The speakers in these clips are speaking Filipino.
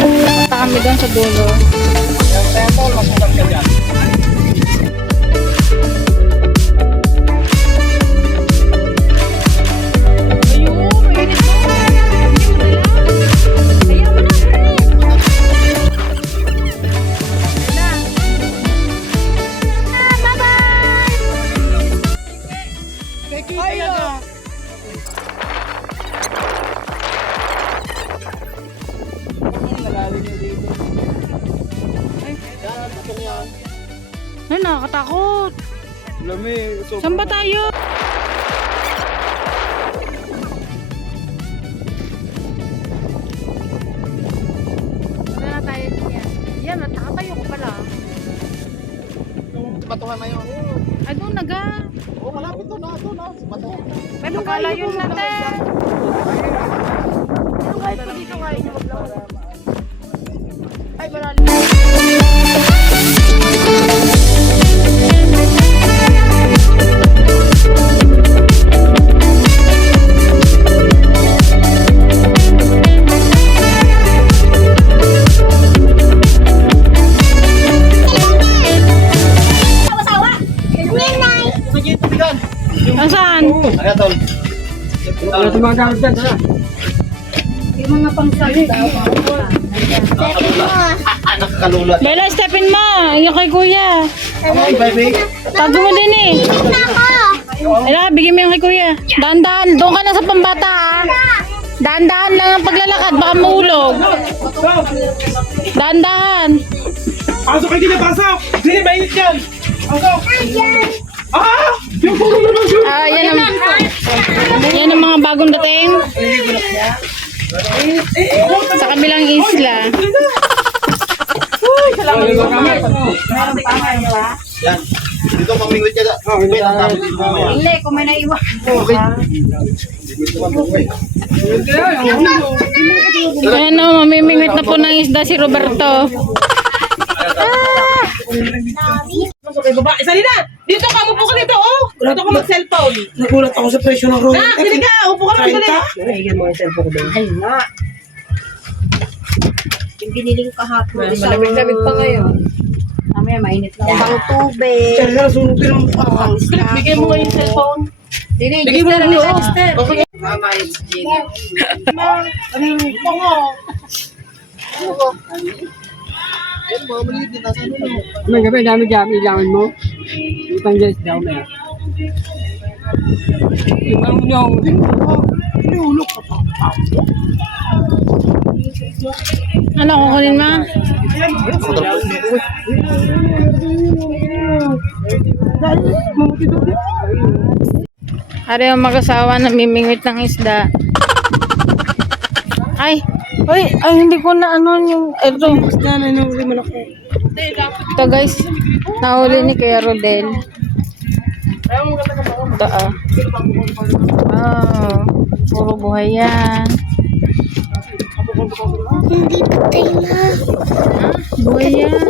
Punta kami doon sa dulo. Yung temple, masukat ka dyan. Ay, nakakatakot. Lami. Saan ba tayo? Saan na tayo dyan? Yan, nakatayo ko pala. Batuhan na yun. Ay, doon naga. Oo, malapit to na. Ito na. Batuhan. May pagkalayo natin. Ano kahit po dito kayo niyo maglawag? Ay, malalim. Nasaan? Ano tol? Ano ito mga gamit dyan? Yung mga pangsabi daw. Nakakalula. Bella, stepin mo. Yung kay kuya. Ay, baby. Tago mo din eh. Ela, bigyan mo yung kay kuya. Dahan-dahan. Doon ka na sa pambata ah. Dahan-dahan lang ang paglalakad. Baka mahulog. Dahan-dahan. Pasok kayo dito, pasok! Hindi, mainit yan! Pasok! Ah! Yung puno na lang siya! Ah, yan ang mga bagong dating. Sa kabilang isla. Yan. Dito, mamingwit ka dyan. Wait, ang dami dito mamaya. Hindi, kung may naiwan. Ayan o, mamimingwit na po ng isda si Roberto. Pasok kayo, baba! Isa na! Dito ka, upo ka dito, oh! Dito ka mag-cellphone! Nagulat ako sa presyo ng roll. Na, sige ka! Upo ka lang dito! Naigan mo yung cellphone ko doon. Ayun nga. Yung binili ko kahapon. Malamig-lamig pa ngayon. Mamaya mainit na. Ibang tubig. Diyan na, sunugin ang Ang snack. Bigay mo nga yung cellphone. Dini, Bigay mo Gister, nga, ano oh. Gister? Okay. Ano yung pango? Ayun, mga maliit din. Nasaan yun? May gabi, dami ilangan mo. Utang dyan, daw na. Yung Ano, kukunin mo? Ari ang mag-asawa na mimingwit ng isda. Ay, hindi ko na ano yung, ito. Ito guys, nahuli ni Kuya Rodel. Ito ah. Wow, puro buhay yan. Hindi patay na. Buhay yan.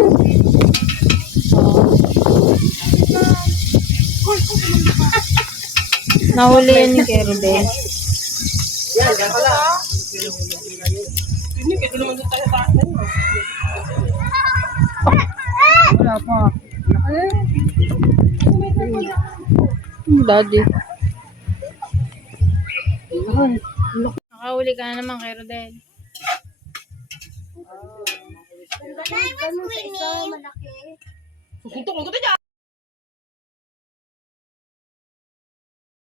Nahuli yan ni Kuya Rodel. wala pa. Daddy. Nakahuli ka na naman kay Rodel. Malaki. Susuntok ko dyan!